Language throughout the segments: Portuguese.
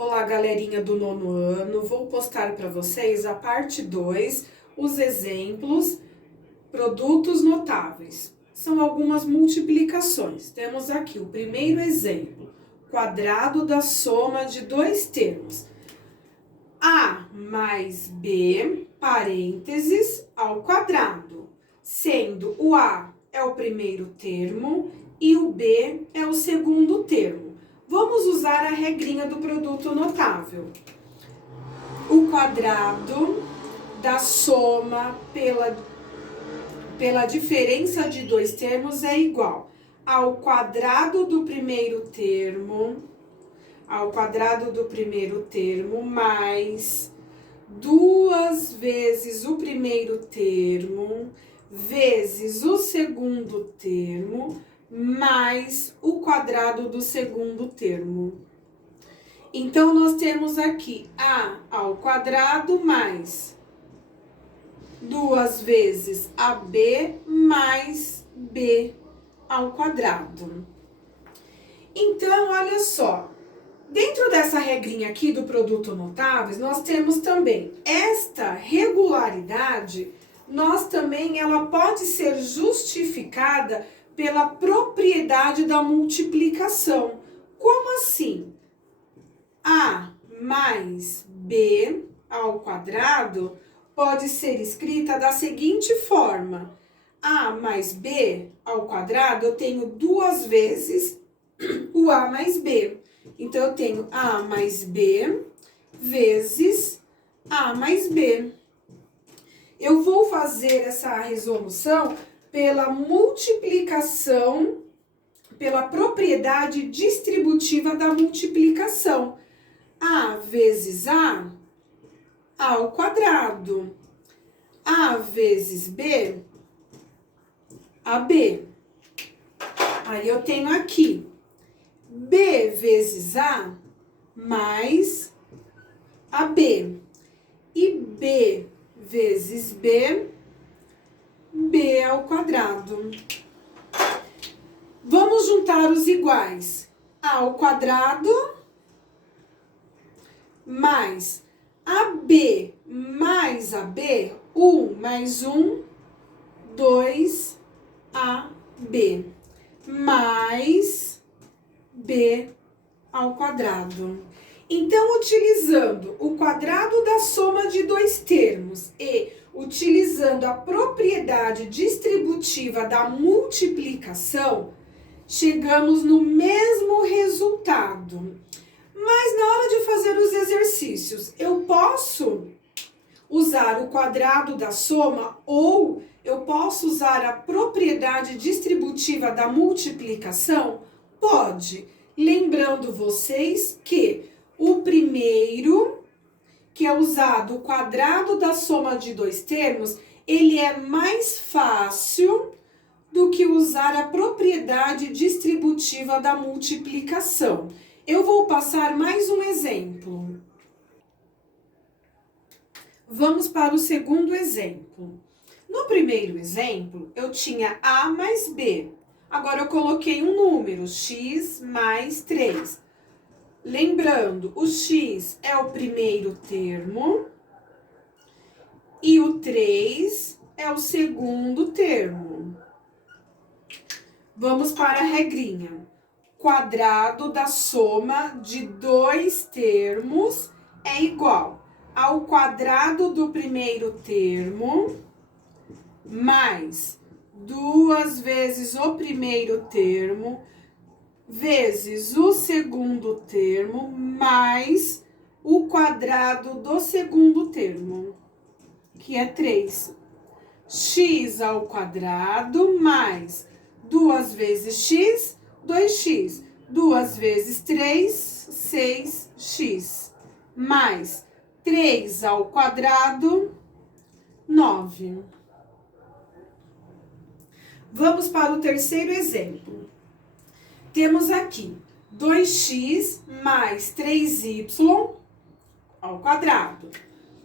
Olá, galerinha do nono ano, vou postar para vocês a parte 2, os exemplos, produtos notáveis. São algumas multiplicações. Temos aqui o primeiro exemplo, quadrado da soma de dois termos. A mais B, parênteses, ao quadrado, sendo o A é o primeiro termo e o B é o segundo termo. Vamos usar a regrinha do produto notável. O quadrado da soma pela diferença de dois termos é igual ao quadrado do primeiro termo, mais 2 vezes o primeiro termo, vezes o segundo termo, mais o quadrado do segundo termo. Então, nós temos aqui A ao quadrado mais 2 vezes AB mais B ao quadrado. Então, olha só, dentro dessa regrinha aqui do produto notáveis, nós temos também esta regularidade, ela pode ser justificada pela propriedade da multiplicação. Como assim? A mais B ao quadrado pode ser escrita da seguinte forma. A mais B ao quadrado, eu tenho 2 vezes o A mais B. Então, eu tenho A mais B vezes A mais B. Eu vou fazer essa resolução pela multiplicação, pela propriedade distributiva da multiplicação. A vezes A ao quadrado. A vezes B, AB. Aí eu tenho aqui B vezes A mais AB. E B vezes B, B ao quadrado. Vamos juntar os iguais. A ao quadrado mais AB mais AB, 1 mais 1, 2AB, mais B ao quadrado. Então, utilizando o quadrado da soma de dois termos e utilizando a propriedade distributiva da multiplicação, chegamos no mesmo resultado. Mas na hora de fazer os exercícios, eu posso usar o quadrado da soma ou eu posso usar a propriedade distributiva da multiplicação? Pode. Lembrando vocês que o primeiro, que é usado o quadrado da soma de dois termos, ele é mais fácil do que usar a propriedade distributiva da multiplicação. Eu vou passar mais um exemplo. Vamos para o segundo exemplo. No primeiro exemplo, eu tinha A mais B. Agora, eu coloquei um número, x mais 3. Lembrando, o x é o primeiro termo e o 3 é o segundo termo. Vamos para a regrinha. Quadrado da soma de dois termos é igual ao quadrado do primeiro termo mais 2 vezes o primeiro termo vezes o segundo termo mais o quadrado do segundo termo, que é 3. X ao quadrado mais 2 vezes x, 2x, 2 vezes 3, 6x, mais 3 ao quadrado, 9. Vamos para o terceiro exemplo. Temos aqui 2x mais 3y ao quadrado.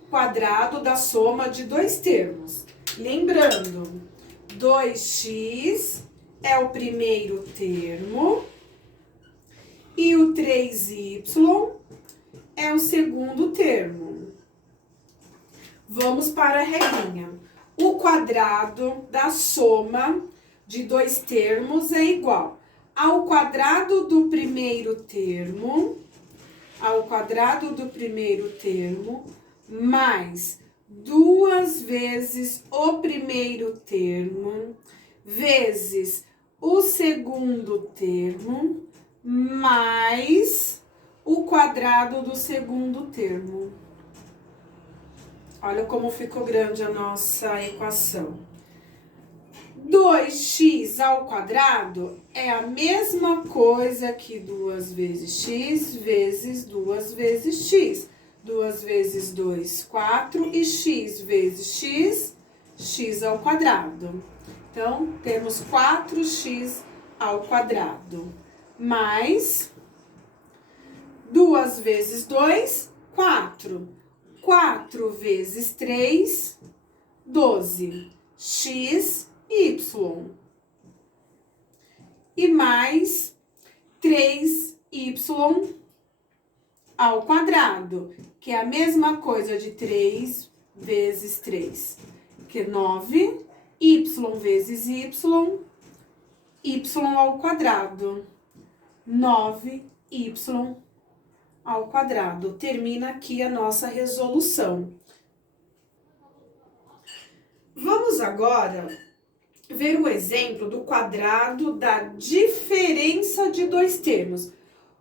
Quadrado da soma de dois termos. Lembrando, 2x é o primeiro termo e o 3y é o segundo termo. Vamos para a regrinha. O quadrado da soma de dois termos é igual ao quadrado do primeiro termo, mais 2 vezes o primeiro termo, vezes o segundo termo, mais o quadrado do segundo termo. Olha como ficou grande a nossa equação. 2x ao quadrado é a mesma coisa que 2 vezes x vezes 2 vezes x. 2 vezes 2, 4, e x vezes x, x ao quadrado. Então, temos 4x ao quadrado, mais 2 vezes 2, 4. 4 vezes 3, 12. X, y. E mais 3y ao quadrado, que é a mesma coisa de 3 vezes 3, que é 9. Y vezes y, y ao quadrado. 9y ao quadrado. Termina aqui a nossa resolução. Vamos agora ver o exemplo do quadrado da diferença de dois termos.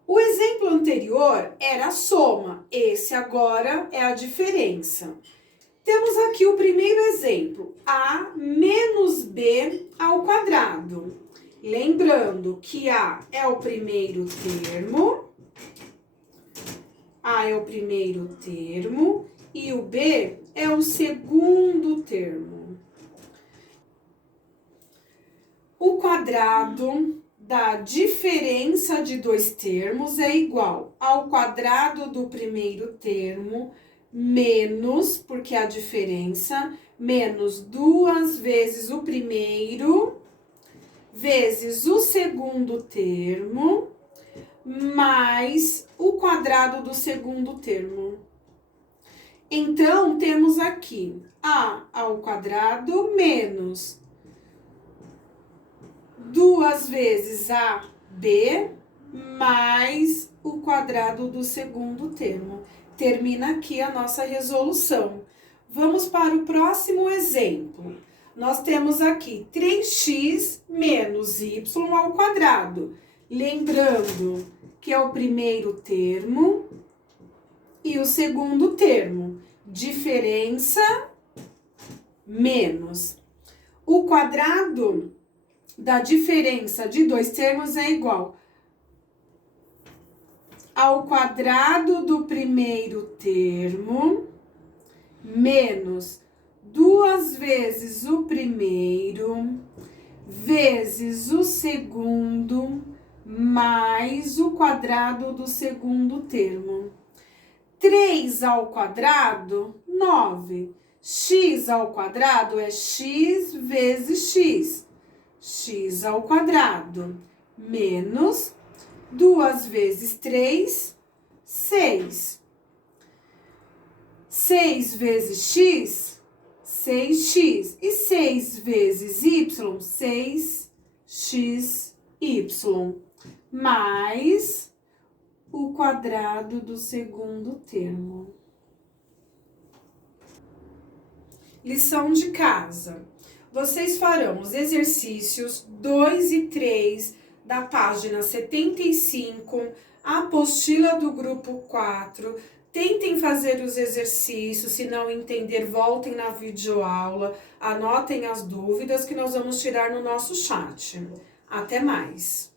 O exemplo anterior era a soma, esse agora é a diferença. Temos aqui o primeiro exemplo, a menos b ao quadrado. Lembrando que a é o primeiro termo, e o b é o segundo termo. O quadrado da diferença de dois termos é igual ao quadrado do primeiro termo menos, porque é a diferença, menos 2 vezes o primeiro, vezes o segundo termo, mais o quadrado do segundo termo. Então, temos aqui a ao quadrado menos 2 vezes AB mais o quadrado do segundo termo. Termina aqui a nossa resolução. Vamos para o próximo exemplo. Nós temos aqui 3x menos y ao quadrado. Lembrando que é o primeiro termo e o segundo termo. Diferença menos. O quadrado da diferença de dois termos é igual ao quadrado do primeiro termo menos 2 vezes o primeiro vezes o segundo mais o quadrado do segundo termo. 3 ao quadrado, 9. X ao quadrado é x vezes x. X ao quadrado, menos 2 vezes 3, 6. 6 vezes x, 6x. E 6 vezes y, 6xy. Mais o quadrado do segundo termo. Lição de casa. Vocês farão os exercícios 2 e 3 da página 75, a apostila do grupo 4. Tentem fazer os exercícios, se não entender, voltem na videoaula, anotem as dúvidas que nós vamos tirar no nosso chat. Até mais!